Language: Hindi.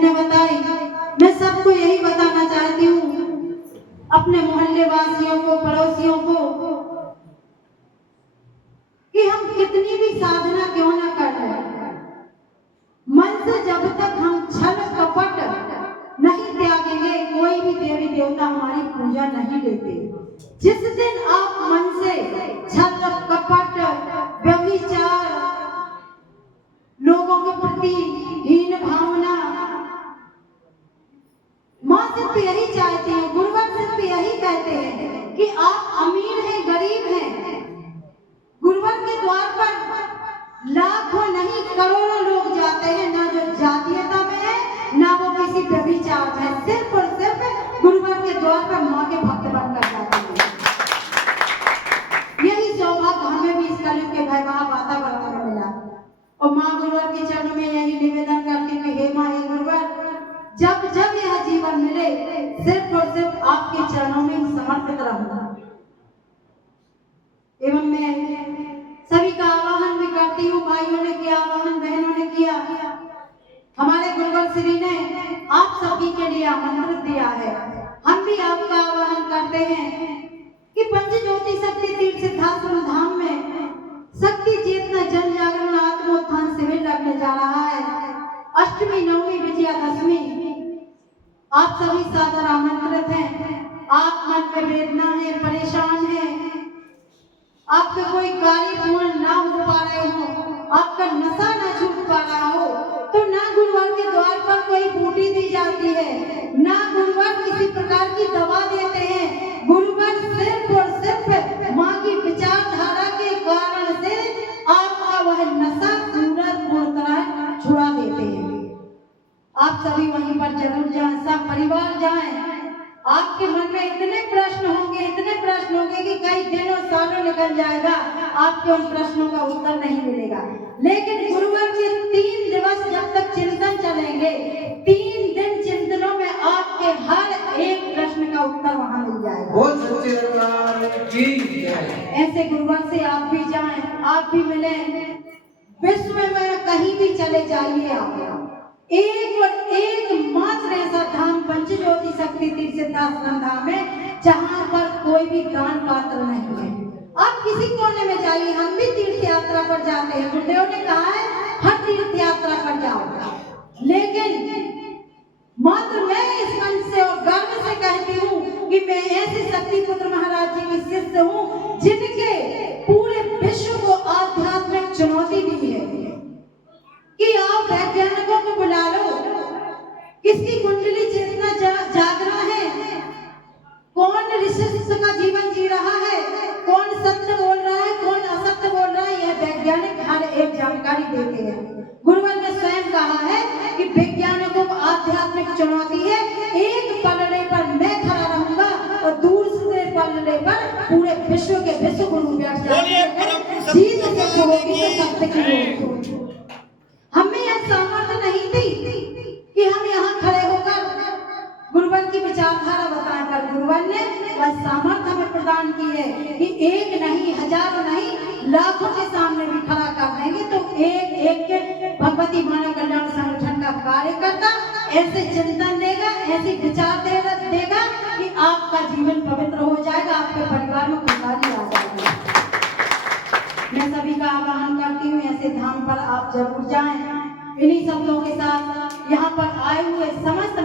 बहन ने बताई। मैं सबको यही बताना चाहती हूँ, अपने मोहल्ले वासियों को, पड़ोसियों को, कि हम कितनी भी साधना क्यों ना कर रहे, मन से जब तक हम छल कपट नहीं त्यागेंगे, कोई भी देवी देवता हमारी पूजा नहीं लेते। जिस दिन आप मन से छल कपट, व्यभिचार, लोगों के प्रति हीन भावना, माँ सिर्फ यही चाहती है, गुरुवर सिर्फ यही कहते हैं कि आप अमीर हैं, गरीब हैं, गुरुवर के द्वार पर लाखों नहीं करोड़ों लोग जाते हैं, ना जो जातीयता में है, ना वो किसी व्यभिचार में, सिर्फ और सिर्फ गुरुवर के द्वार पर माँ के भक्त बनकर जाते हैं। यही सौभाग्य हमें भी इस कलयुग के भयावह वातावरण में मिला। और माँ गुरुवर के चरणों में यही निवेदन करती हूँ, हे माँ, हे गुरुवर, जब जब यह जीवन मिले, सिर्फ और सिर्फ आपके चरणों में समर्पित रहूंगा। एवं मैं सभी का आवाहन भी करती हूँ, भाइयों ने किया आवाहन, बहनों ने किया, हमारे गुरुवर श्री ने आप सभी के लिए आमंत्रित दिया है। हम भी आपका आवाहन करते हैं कि पंचज्योति शक्ति तीर्थ सिद्धाश्रम धाम में शक्ति चेतना जन जागरण आत्मोत्थान शिविर लगने जा रहा है। अष्टमी, नवमी, विजयादशमी, आप सभी सादर आमंत्रित हैं। आप मन में वेदना है, परेशान है, आपका कोई कार्य पूर्ण ना हो पा रहे हो, आपका नशा ना छूट पा रहा हो, तो ना गुरुवर के द्वार पर कोई बूटी दी जाती है, ना गुरुवर किसी प्रकार की दवा देते हैं। गुरुवर सिर्फ और सिर्फ माँ की विचारधारा के कारण से आपका वह नशा पूर्णतः छुड़ा देते हैं। आप सभी वहीं पर जरूर जाएं, सब परिवार जाएं। आपके मन में इतने प्रश्न होंगे, इतने प्रश्न होंगे कि कई दिनों सालों निकल जाएगा, आपके उन प्रश्नों का उत्तर नहीं मिलेगा। लेकिन गुरुवर के 3 दिवस जब तक चिंतन चलेंगे, 3 दिन चिंतनों में आपके हर एक प्रश्न का उत्तर वहां मिल जाएगा। बोल सच्चे दरबार की जय। ऐसे गुरुवर से आप भी जाएं, आप भी मिलें। विश्व में कहीं भी चले जाइए, आप एक और एक मात्र ऐसा धाम पंचज्योति शक्ति तीर्थ सिद्धाश्रम धाम है जहाँ पर कोई भी दान पात्र नहीं है। आप किसी कोने में जाइए, हम भी तीर्थ यात्रा पर जाते हैं, गुरुदेव ने कहा है हर तीर्थ यात्रा पर जाओ, लेकिन मात्र मैं इस मंच से और गर्व से कहती हूँ कि मैं ऐसे शक्ति पुत्र महाराज जी की शिष्य हूँ जिनके पूरे विश्व को आध्यात्मिक चुनौती दी है कि आप वैज्ञानिकों को बुला लो, किसकी कुंडली चेतना जागरण है, कौन ऋषि का जीवन जी रहा है, कौन सत्य बोल रहा है, कौन असत्य बोल रहा है, यह वैज्ञानिक हर एक जानकारी देते हैं। गुरुवर ने स्वयं कहा है कि वैज्ञानिकों को आध्यात्मिक चुनौती है, एक पलड़े पर मैं खड़ा रहूंगा और दूसरे पलड़े पर पूरे विश्व के विश्व गुरु बैठ जाएंगे। जीत सिद्ध होगी तो सत्य की होगी। हमें यह सामर्थ्य नहीं थी कि हम यहाँ खड़े होकर गुरुवर की विचारधारा बताकर, गुरुवर ने वह सामर्थ्य हमें प्रदान की है कि एक नहीं, हजारों नहीं, लाखों के सामने भी खड़ा कर देंगे तो एक एक के भगवती मानव कल्याण संगठन का कार्यकर्ता ऐसे चिंतन देगा, ऐसी विचार देगा कि आपका जीवन पवित्र हो जाएगा, आपके परिवार में खुशहाली आ जाएगी। मैं सभी का आह्वान करती हूँ, ऐसे धाम पर आप जरूर जाएं। इन्हीं शब्दों के साथ यहाँ पर आए हुए समस्त